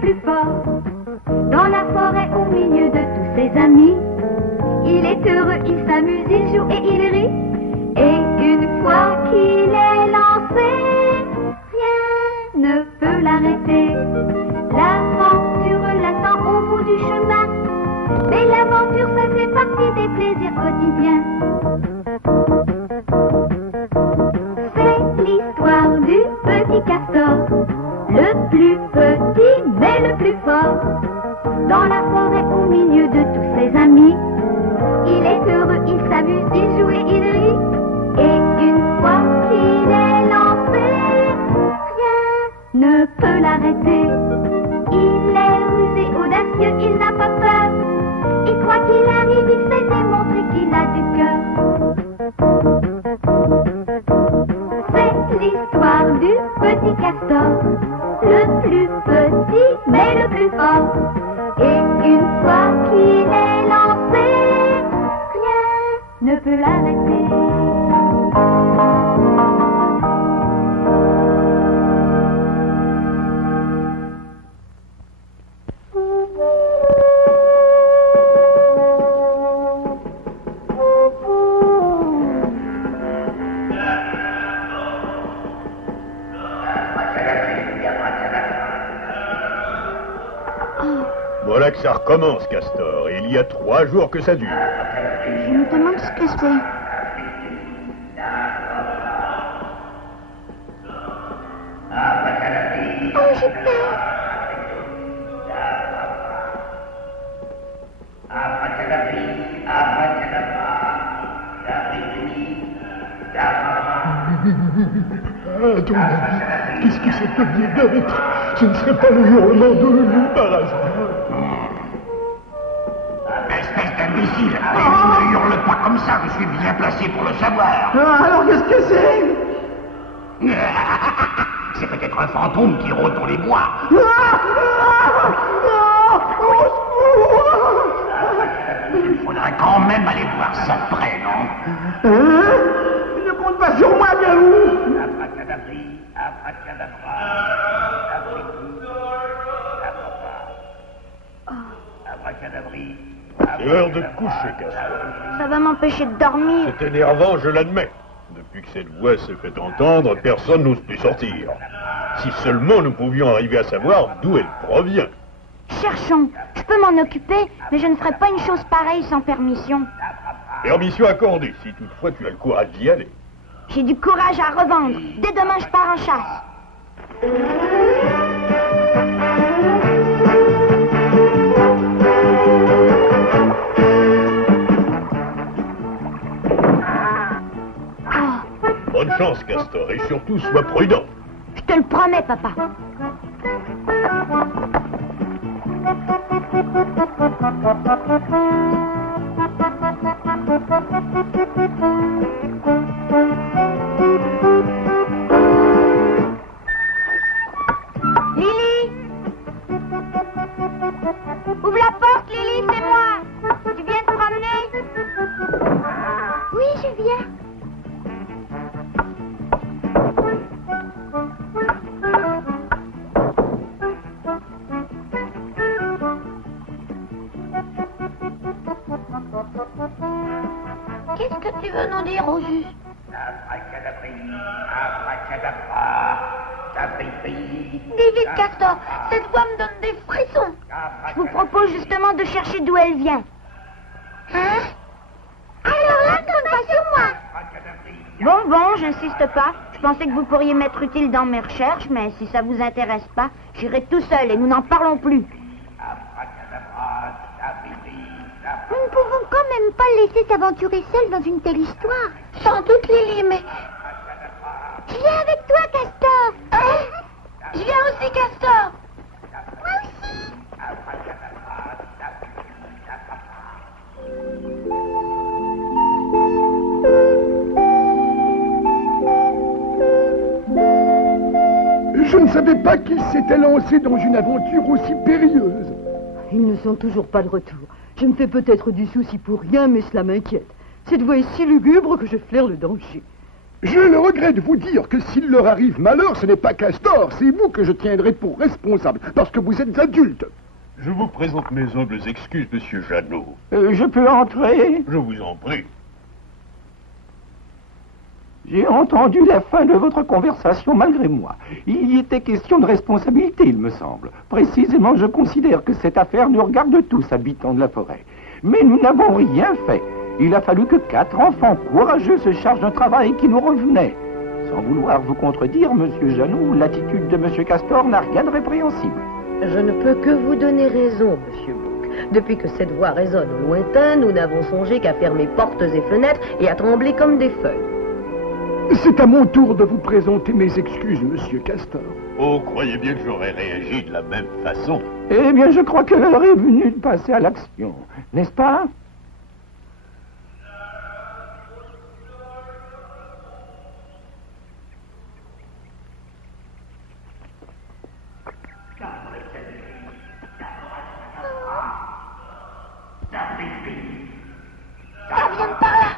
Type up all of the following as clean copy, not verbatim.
plus fort. Dans la forêt, au milieu de tous ses amis, il est heureux, il s'amuse, il joue et il rit. Et une fois qu'il est lancé, rien ne peut l'arrêter. L'aventure l'attend au bout du chemin, mais l'aventure, ça fait partie des plaisirs quotidiens. C'est l'histoire du petit castor, le plus petit mais le plus fort. Dans la forêt, au milieu de tous ses amis, il est heureux, il s'amuse, il joue et il rit. Et une fois qu'il est lancé, rien ne peut l'arrêter. Il est rusé, audacieux, il n'a pas peur. Et quoi qu'il arrive, il sait démontrer qu'il a du cœur. C'est l'histoire du petit castor, le plus petit mais le plus fort. Et une fois qu'il est lancé, rien ne peut l'arrêter. Voilà que ça recommence, Castor, et il y a 3 jours que ça dure. Je me demande ce que c'est. Oh, j'ai peur. À ton avis, qu'est-ce que ça peut bien d'être? Ce ne serait pas le hurlement de loup par hasard. Espèce d'imbécile, ne hurle pas comme ça, je suis bien placé pour le savoir. Alors qu'est-ce que c'est? C'est peut-être un fantôme qui rôde dans les bois. Il faudrait quand même aller voir ça de près, non? Ne compte pas sur moi, Garou. Abracadabri, abracadabra, abracadabri. C'est l'heure de te coucher, Castor. Ça va m'empêcher de dormir. C'est énervant, je l'admets. Depuis que cette voix s'est fait entendre, personne n'ose plus sortir. Si seulement nous pouvions arriver à savoir d'où elle provient. Cherchons. Je peux m'en occuper, mais je ne ferai pas une chose pareille sans permission. Permission accordée, si toutefois tu as le courage d'y aller. J'ai du courage à revendre. Dès demain, je pars en chasse. Bonne chance, Castor, et surtout, sois prudent. Je te le promets, papa. Lily! Ouvre la porte, Lily, c'est moi! Tu viens te promener? Oui, je viens. Qu'est-ce que tu veux nous dire au juste? Abracadabri, abracadabra, dabri-bri. Dis vite, Castor, cette voix me donne des frissons. Je vous propose justement de chercher d'où elle vient. Hein? Alors là, compte pas sur moi. Bon, j'insiste pas. Je pensais que vous pourriez m'être utile dans mes recherches, mais si ça vous intéresse pas, j'irai tout seul et nous n'en parlons plus. Nous ne pouvons quand même pas le laisser s'aventurer seul dans une telle histoire. Sans doute, Lily, mais... Je viens avec toi, Castor. Je viens aussi, Castor. Moi aussi. Je ne savais pas qu'il s'était lancé dans une aventure aussi périlleuse. Ils ne sont toujours pas de retour. Je me fais peut-être du souci pour rien, mais cela m'inquiète. Cette voix est si lugubre que je flaire le danger. J'ai le regret de vous dire que s'il leur arrive malheur, ce n'est pas Castor, c'est vous que je tiendrai pour responsable, parce que vous êtes adulte. Je vous présente mes humbles excuses, monsieur Jeannot. Je peux entrer? Je vous en prie. J'ai entendu la fin de votre conversation malgré moi. Il y était question de responsabilité, il me semble. Précisément, je considère que cette affaire nous regarde tous, habitants de la forêt. Mais nous n'avons rien fait. Il a fallu que 4 enfants courageux se chargent d'un travail qui nous revenait. Sans vouloir vous contredire, monsieur Jeannot, l'attitude de monsieur Castor n'a rien de répréhensible. Je ne peux que vous donner raison, monsieur Bouc. Depuis que cette voix résonne au lointain, nous n'avons songé qu'à fermer portes et fenêtres et à trembler comme des feuilles. C'est à mon tour de vous présenter mes excuses, monsieur Castor. Oh, croyez bien que j'aurais réagi de la même façon. Eh bien, je crois que l'heure est venue de passer à l'action, n'est-ce pas? Ça vient de par là.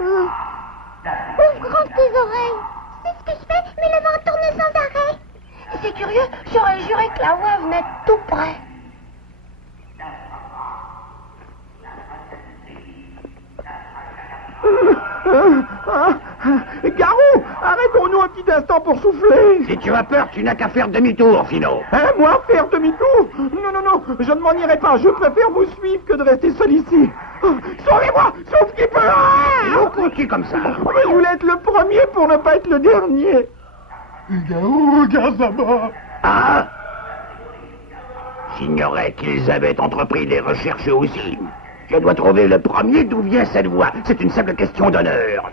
Ouvre grand tes oreilles. C'est ce que je fais, mais le vent tourne sans arrêt. C'est curieux, j'aurais juré que la voix venait tout près. Garou, arrêtons-nous un petit instant pour souffler. Si tu as peur, tu n'as qu'à faire demi-tour, Finot. Hein, moi, faire demi-tour? Non, non, non, je ne m'en irai pas. Je préfère vous suivre que de rester seul ici. Sauvez-moi, sauve qui peut. Où cours-tu comme ça? Mais je voulais être le premier pour ne pas être le dernier. Garou, regarde là-bas. Ah! J'ignorais qu'ils avaient entrepris des recherches aussi. Je dois trouver le premier d'où vient cette voix. C'est une simple question d'honneur.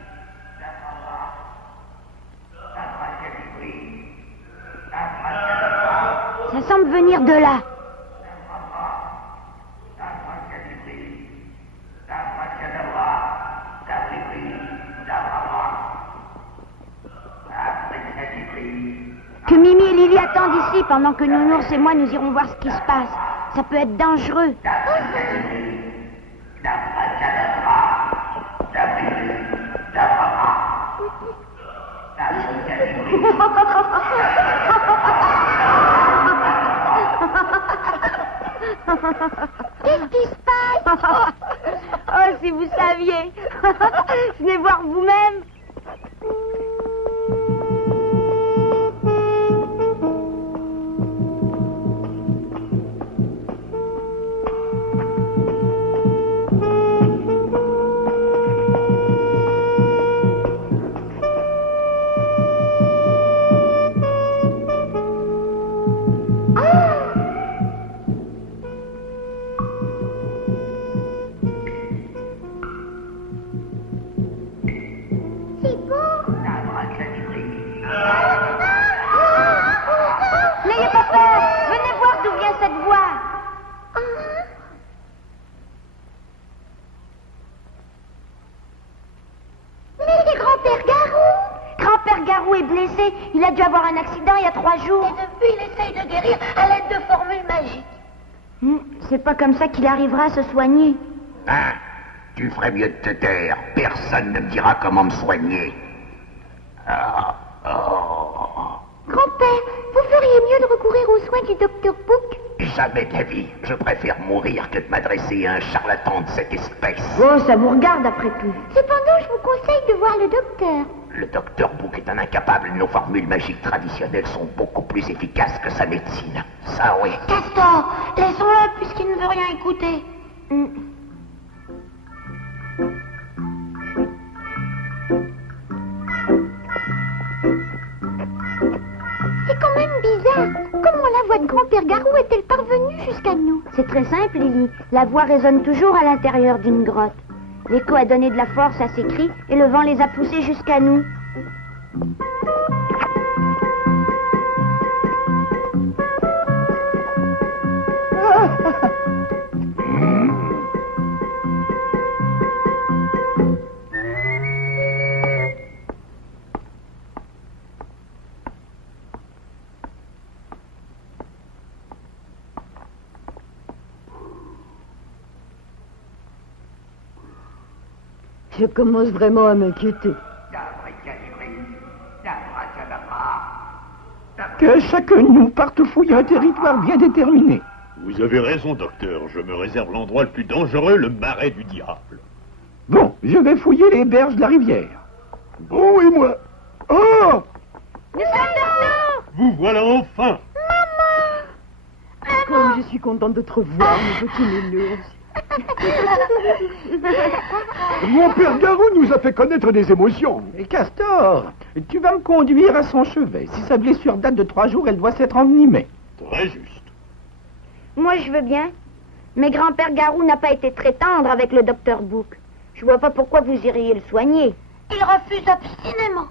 Ça semble venir de là. Que Mimi et Lily attendent ici pendant que Nounours et moi nous irons voir ce qui se passe. Ça peut être dangereux. Qu'est-ce qui se passe? Oh, si vous saviez. Venez voir vous-même. N'ayez pas peur. Venez voir d'où vient cette voix. Mais c'est grand-père Garou. Grand-père Garou est blessé. Il a dû avoir un accident il y a 3 jours. Et depuis, il essaye de guérir à l'aide de formules magiques. C'est pas comme ça qu'il arrivera à se soigner. Hein? Tu ferais mieux de te taire. Personne ne me dira comment me soigner. Grand-père, vous feriez mieux de recourir aux soins du docteur Bouc. Jamais de la vie. Je préfère mourir que de m'adresser à un charlatan de cette espèce. Oh, ça vous regarde après tout. Cependant, je vous conseille de voir le docteur. Le docteur Bouc est un incapable. Nos formules magiques traditionnelles sont beaucoup plus efficaces que sa médecine. Ça, oui. Castor, laissons-le puisqu'il ne veut rien écouter. C'est quand même bizarre. Comment la voix de grand-père Garou est-elle parvenue jusqu'à nous? C'est très simple, Lily. La voix résonne toujours à l'intérieur d'une grotte. L'écho a donné de la force à ses cris et le vent les a poussés jusqu'à nous. Je commence vraiment à m'inquiéter. Que chacun de nous parte fouiller un territoire bien déterminé. Vous avez raison, docteur. Je me réserve l'endroit le plus dangereux, le marais du diable. Bon, je vais fouiller les berges de la rivière. Oh, et moi? Oh! Nous sommes de retour! Vous voilà enfin! Comme je suis contente de te revoir, mon petit nounours. Mon père Garou nous a fait connaître des émotions. Et Castor, tu vas me conduire à son chevet. Si sa blessure date de 3 jours, elle doit s'être envenimée. Très juste. Moi, je veux bien. Mais grand-père Garou n'a pas été très tendre avec le docteur Book. Je vois pas pourquoi vous iriez le soigner. Il refuse obstinément.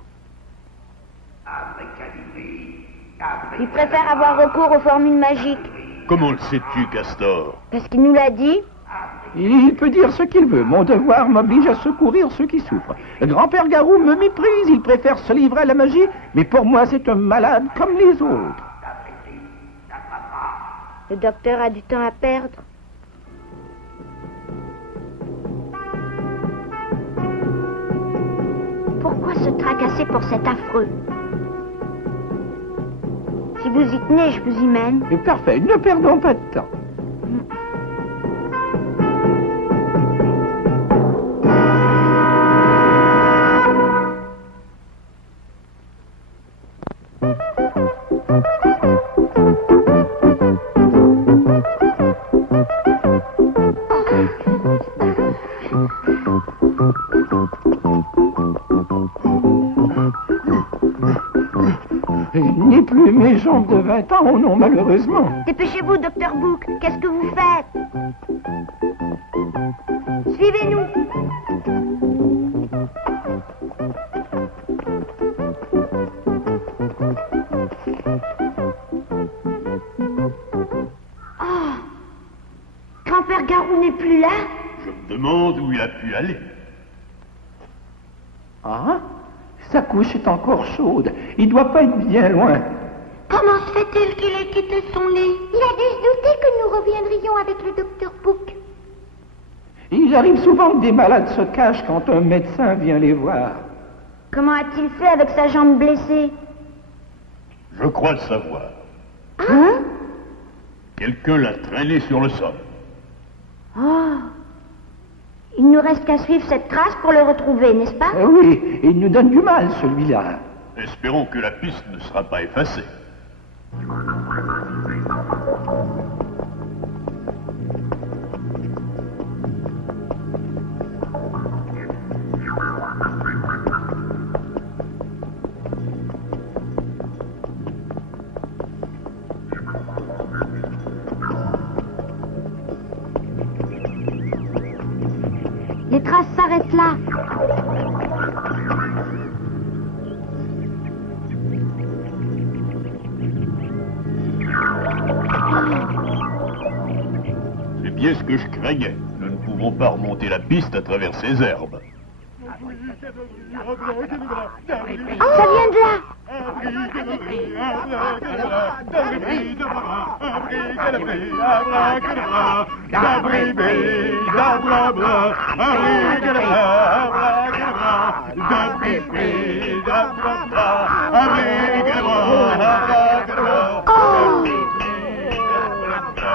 Il préfère avoir recours aux formules magiques. Comment le sais-tu, Castor? Parce qu'il nous l'a dit. Il peut dire ce qu'il veut. Mon devoir m'oblige à secourir ceux qui souffrent. Le grand-père Garou me méprise. Il préfère se livrer à la magie. Mais pour moi, c'est un malade comme les autres. Le docteur a du temps à perdre. Pourquoi se tracasser pour cet affreux? Si vous y tenez, je vous y mène. Parfait, ne perdons pas de temps. Ni plus mes jambes de 20 ans, oh non, malheureusement. Dépêchez-vous, docteur Book. Qu'est-ce que vous faites? Suivez-nous. Oh, grand-père Garou n'est plus là? Je me demande où il a pu aller. Ah? Sa couche est encore chaude. Il doit pas être bien loin. Comment se fait-il qu'il ait quitté son lit? Il a dû se douter que nous reviendrions avec le docteur Book. Il arrive souvent que des malades se cachent quand un médecin vient les voir. Comment a-t-il fait avec sa jambe blessée? Je crois le savoir. Hein? Quelqu'un l'a traîné sur le sol. Oh. Il nous reste qu'à suivre cette trace pour le retrouver, n'est-ce pas? Oui, il nous donne du mal, celui-là. Espérons que la piste ne sera pas effacée. Les traces s'arrêtent là. C'est bien ce que je craignais. Nous ne pouvons pas remonter la piste à travers ces herbes. Ça vient de là.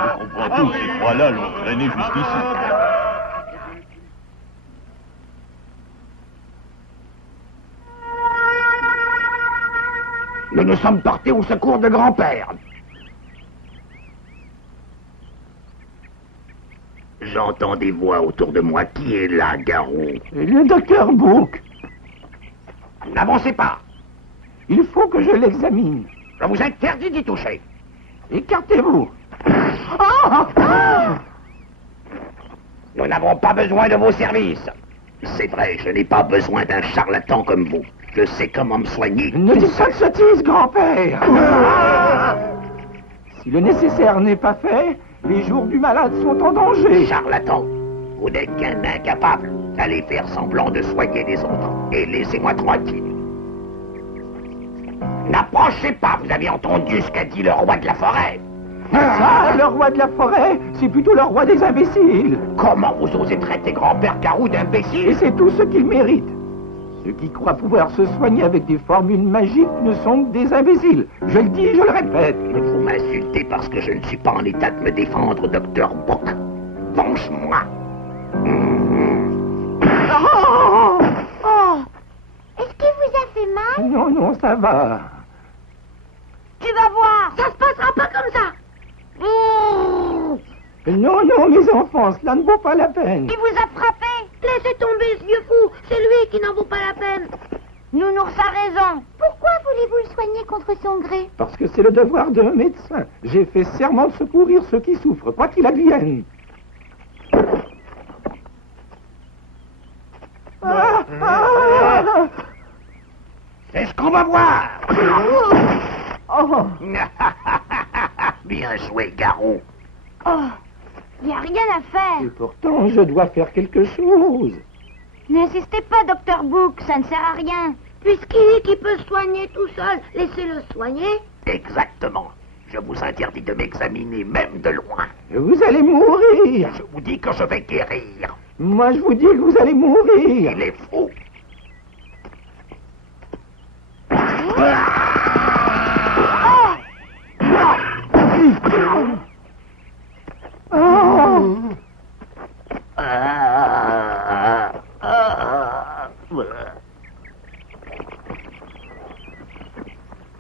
Je comprends tout, ces trois-là l'ont traîné jusqu'ici. Nous nous sommes portés au secours de grand-père. J'entends des voix autour de moi. Qui est là, Garou? Le docteur Book. N'avancez pas. Il faut que je l'examine. Je vous interdis d'y toucher. Écartez-vous. Nous n'avons pas besoin de vos services. C'est vrai, je n'ai pas besoin d'un charlatan comme vous. Je sais comment me soigner. Ne dites pas de sottises, grand-père. Si le nécessaire n'est pas fait, les jours du malade sont en danger. Charlatan, vous n'êtes qu'un incapable. Allez faire semblant de soigner les autres. Et laissez-moi tranquille. N'approchez pas, vous avez entendu ce qu'a dit le roi de la forêt. Ça, le roi de la forêt, c'est plutôt le roi des imbéciles. Comment vous osez traiter grand-père Garou d'imbécile? Et c'est tout ce qu'il mérite. Ceux qui croient pouvoir se soigner avec des formules magiques ne sont que des imbéciles. Je le dis, je le répète. Vous m'insultez parce que je ne suis pas en état de me défendre, docteur Book. Venge-moi. Oh! Est-ce qu'il vous a fait mal? Non, non, ça va. Tu vas voir, ça se passera pas comme ça. Non, non, mes enfants, cela ne vaut pas la peine. Il vous a frappé. Laissez tomber ce vieux fou, c'est lui qui n'en vaut pas la peine. Nounours a raison. Pourquoi voulez-vous le soigner contre son gré? Parce que c'est le devoir d'un médecin. J'ai fait serment de secourir ceux qui souffrent, quoi qu'il advienne. C'est ce qu'on va voir. Oh. Bien joué, Garou. Oh, il n'y a rien à faire. Et pourtant, je dois faire quelque chose. N'insistez pas, docteur Book, ça ne sert à rien. Puisqu'il dit qu'il peut se soigner tout seul, laissez-le soigner. Exactement. Je vous interdis de m'examiner, même de loin. Vous allez mourir. Je vous dis que je vais guérir. Moi, je vous dis que vous allez mourir. Il est fou.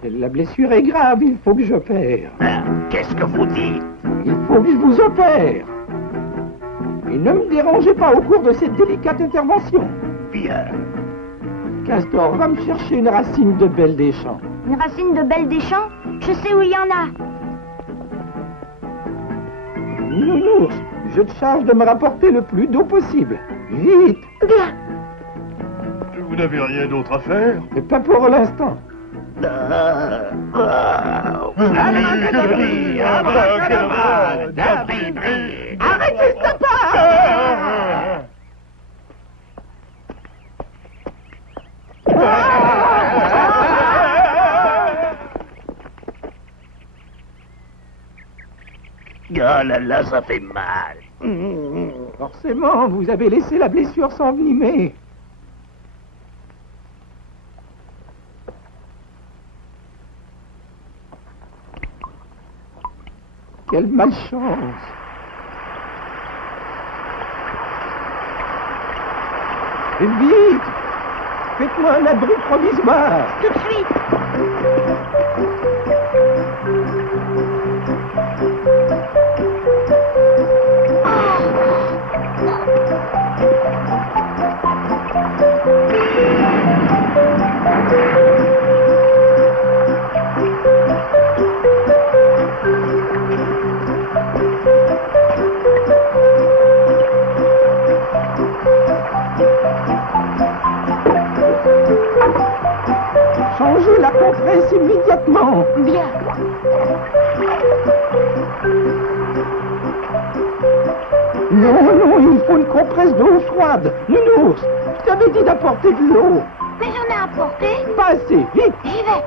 La blessure est grave, il faut que j'opère. Qu'est-ce que vous dites? Il faut que je vous opère. Et ne me dérangez pas au cours de cette délicate intervention. Bien. Castor, va me chercher une racine de belle des champs. Une racine de belle des champs? Je sais où il y en a. Nounours, je te charge de me rapporter le plus d'eau possible. Vite. Bien. Vous n'avez rien d'autre à faire? Mais pas pour l'instant. Arrêtez ça pas! Oh là là, ça fait mal. Forcément, vous avez laissé la blessure s'envenimer. Quelle malchance! Et vite! Faites-moi un abri provisoire! Tout de suite. Changez la compresse immédiatement! Bien. Non, non, il faut une compresse d'eau froide! Nounours, je t'avais dit d'apporter de l'eau! Mais j'en ai apporté. Pas assez, vite! J'y vais.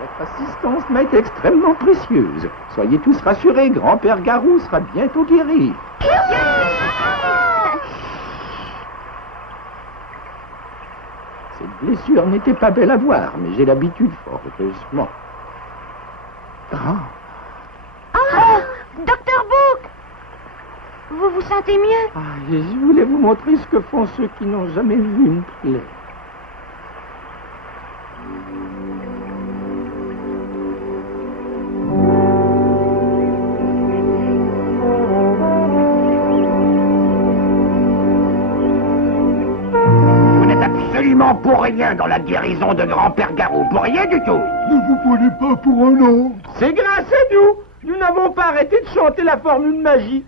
Votre assistance m'est extrêmement précieuse. Soyez tous rassurés, grand-père Garou sera bientôt guéri. Cette blessure n'était pas belle à voir, mais j'ai l'habitude, fort heureusement. Docteur Book, vous vous sentez mieux? Et je voulais vous montrer ce que font ceux qui n'ont jamais vu une plaie. engagement pour rien dans la guérison de grand-père Garou, pour rien du tout. Ne vous prenez pas pour un autre. C'est grâce à nous. Nous n'avons pas arrêté de chanter la formule magie.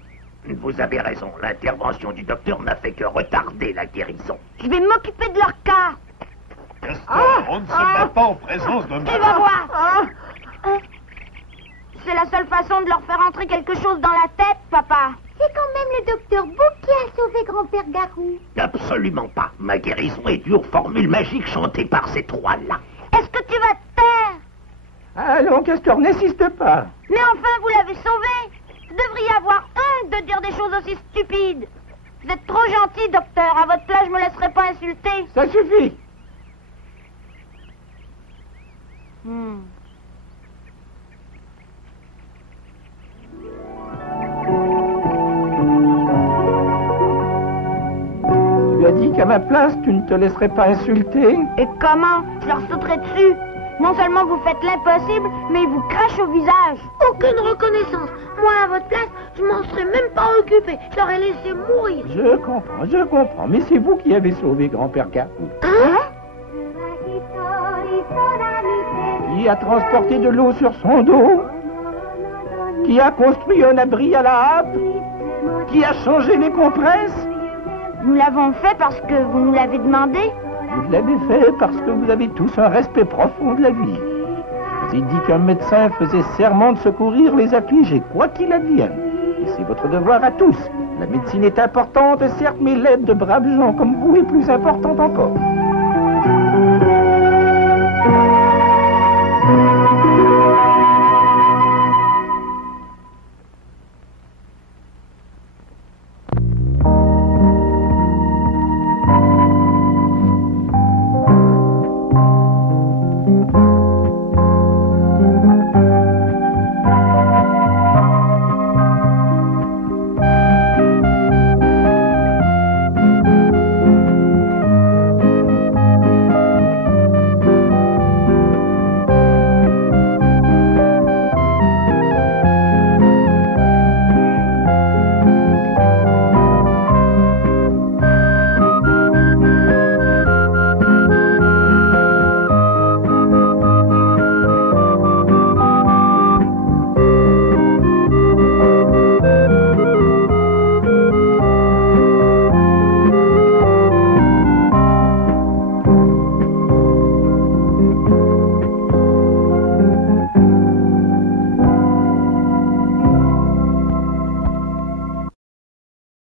Vous avez raison, l'intervention du docteur n'a fait que retarder la guérison. Je vais m'occuper de leur cas. Castor, on ne se bat pas en présence d'un Tu vas voir. C'est la seule façon de leur faire entrer quelque chose dans la tête, papa. C'est quand même le docteur Book qui a sauvé grand-père Garou. Absolument pas. Ma guérison est due aux formules magiques chantées par ces trois-là. Est-ce que tu vas te taire? Allons, Castor, n'insiste pas. Mais enfin, vous l'avez sauvé. Vous devriez avoir honte de dire des choses aussi stupides. Vous êtes trop gentil, docteur. À votre place, je me laisserai pas insulter. Ça suffit. Tu as dit qu'à ma place, tu ne te laisserais pas insulter? Et comment? Je leur sauterai dessus. Non seulement vous faites l'impossible, mais ils vous crachent au visage. Aucune reconnaissance. Moi, à votre place, je m'en serais même pas occupé. Je l'aurais laissé mourir. Je comprends. Mais c'est vous qui avez sauvé grand-père Garou. Qui a transporté de l'eau sur son dos? Qui a construit un abri à la hâte? Qui a changé les compresses? Nous l'avons fait parce que vous nous l'avez demandé. Vous l'avez fait parce que vous avez tous un respect profond de la vie. Il dit qu'un médecin faisait serment de secourir les affligés, quoi qu'il advienne. Et c'est votre devoir à tous. La médecine est importante, certes, mais l'aide de braves gens comme vous est plus importante encore.